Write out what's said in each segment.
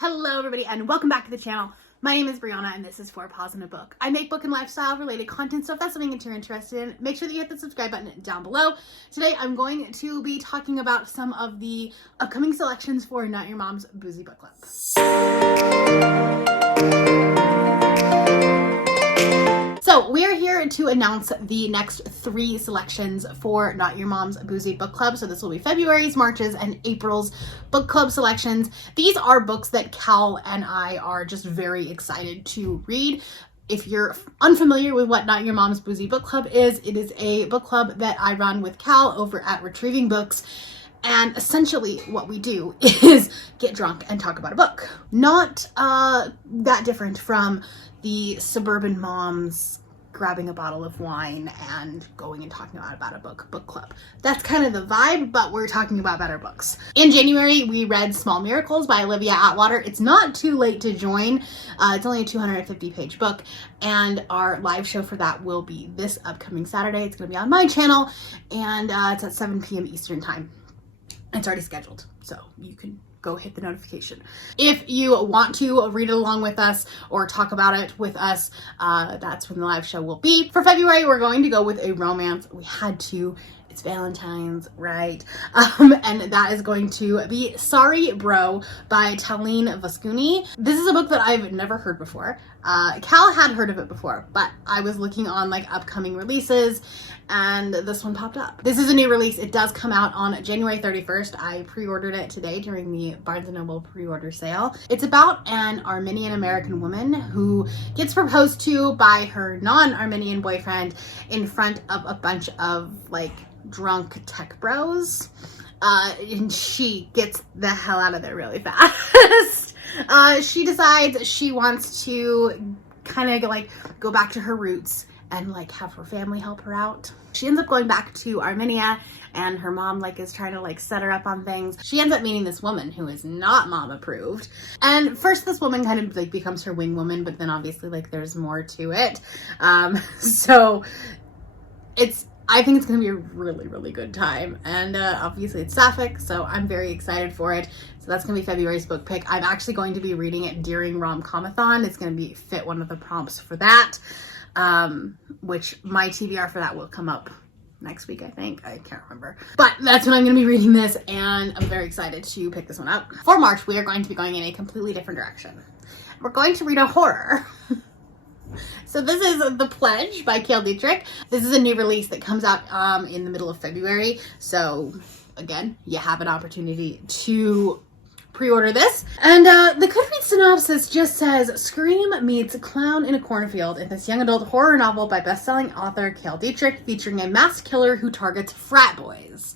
Hello everybody and welcome back to the channel. My name is Brianna and this is For a Pause in a Book. I make book and lifestyle related content, so if that's something that you're interested in, make sure that you hit the subscribe button down below. Today I'm going to be talking about some of the upcoming selections for Not Your Mom's Boozy Book Club. So we are here to announce the next 3 selections for Not Your Mom's Boozy Book Club. So this will be February's, March's, and April's book club selections. These are books that Cal and I are just very excited to read. If you're unfamiliar with what Not Your Mom's Boozy Book Club is, it is a book club that I run with Cal over at Retrieving Books. And essentially what we do is get drunk and talk about a book. Not that different from the suburban moms grabbing a bottle of wine and going and talking about a book club. That's kind of the vibe, but we're talking about better books. In January, we read Small Miracles by Olivia Atwater. It's not too late to join. It's only a 250-page book, and our live show for that will be this upcoming Saturday. It's going to be on my channel, and it's at 7 p.m. Eastern Time. It's already scheduled, so you can go hit the notification. If you want to read it along with us or talk about it with us, that's when the live show will be. For February, we're going to go with a romance. We had to. It's Valentine's, right? And that is going to be Sorry Bro by Talene Vascuni. This is a book that I've never heard before. Cal had heard of it before, but I was looking on like upcoming releases and this one popped up. This is a new release. It does come out on January 31st. I pre-ordered it today during the Barnes & Noble pre-order sale. It's about an Armenian American woman who gets proposed to by her non-Armenian boyfriend in front of a bunch of like drunk tech bros, and she gets the hell out of there really fast. She decides she wants to kind of like go back to her roots and like have her family help her out. She ends up going back to Armenia, and her mom like is trying to like set her up on things. She ends up meeting this woman who is not mom approved, and first this woman kind of like becomes her wing woman, but then obviously like there's more to it. So I think it's going to be a really, really good time. And obviously it's sapphic, so I'm very excited for it. So that's going to be February's book pick. I'm actually going to be reading it during Rom-Comathon. It's going to be fit one of the prompts for that, which my TBR for that will come up next week, I think. I can't remember. But that's when I'm going to be reading this, and I'm very excited to pick this one up. For March, we are going to be going in a completely different direction. We're going to read a horror. So this is The Pledge by Cale Dietrich. This is a new release that comes out in the middle of February. So again, you have an opportunity to pre-order this. And the Goodreads synopsis just says, Scream meets Clown in a Cornfield in this young adult horror novel by best-selling author Cale Dietrich, featuring a masked killer who targets frat boys.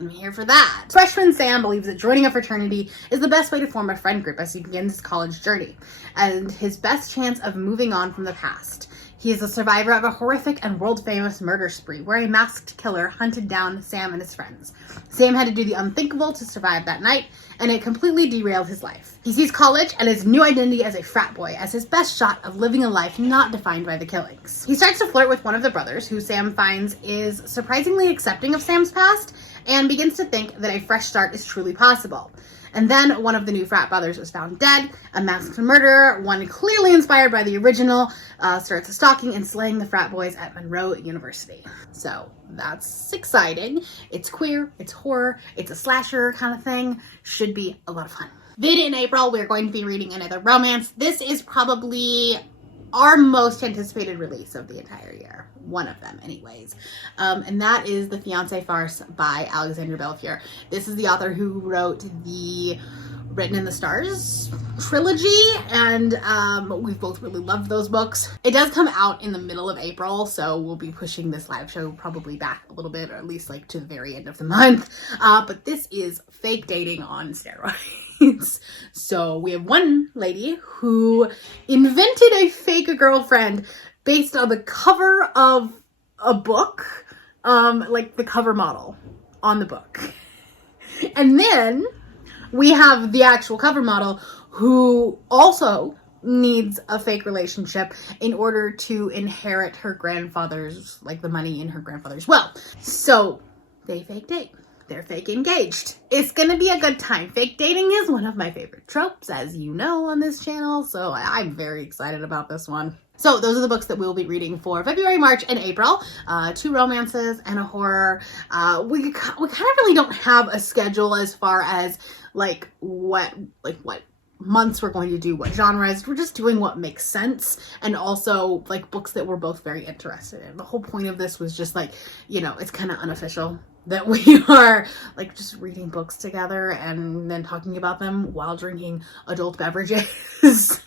I'm here for that. Freshman Sam believes that joining a fraternity is the best way to form a friend group as he begins his college journey, and his best chance of moving on from the past. He is a survivor of a horrific and world-famous murder spree where a masked killer hunted down Sam and his friends. Sam had to do the unthinkable to survive that night, and it completely derailed his life. He sees college and his new identity as a frat boy as his best shot of living a life not defined by the killings. He starts to flirt with one of the brothers, who Sam finds is surprisingly accepting of Sam's past, and begins to think that a fresh start is truly possible. And then one of the new frat brothers is found dead. A masked murderer, one clearly inspired by the original, starts stalking and slaying the frat boys at Monroe University. So that's exciting. It's queer, it's horror, it's a slasher kind of thing. Should be a lot of fun. Then in April, we're going to be reading another romance. This is probably our most anticipated release of the entire year. One of them anyways. And that is The Fiancé Farce by Alexandra Belfiore. This is the author who wrote the Written in the Stars trilogy, and we've both really loved those books. It does come out in the middle of April, so we'll be pushing this live show probably back a little bit, or at least like to the very end of the month. But this is fake dating on steroids. So we have one lady who invented a fake girlfriend based on the cover of a book, like the cover model on the book. And then we have the actual cover model who also needs a fake relationship in order to inherit her grandfather's, like the money in her grandfather's will. So they fake date. they're fake engaged. It's gonna be a good time. Fake dating is one of my favorite tropes, as you know, on this channel, so I'm very excited about this one. So those are the books that we'll be reading for February, March, and April. 2 romances and a horror. We kind of really don't have a schedule as far as what months we're going to do what genres. We're just doing what makes sense, and also like books that we're both very interested in. The whole point of this was just it's kind of unofficial that we are like just reading books together and then talking about them while drinking adult beverages.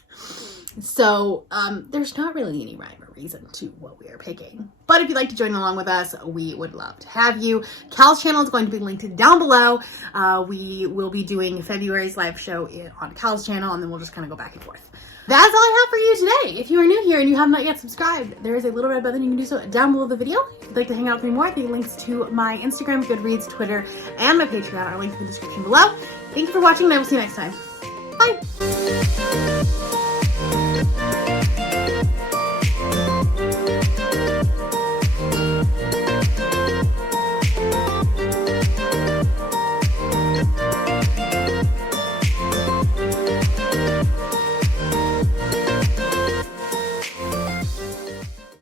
So there's not really any rhyme or reason to what we are picking. But if you'd like to join along with us, we would love to have you. Cal's channel is going to be linked down below. We will be doing February's live show on Cal's channel, and then we'll just kind of go back and forth. That's all I have for you today. If you are new here and you have not yet subscribed, there is a little red button. You can do so down below the video. If you'd like to hang out with me more, the links to my Instagram, Goodreads, Twitter, and my Patreon are linked in the description below. Thank you for watching, and I will see you next time. Bye!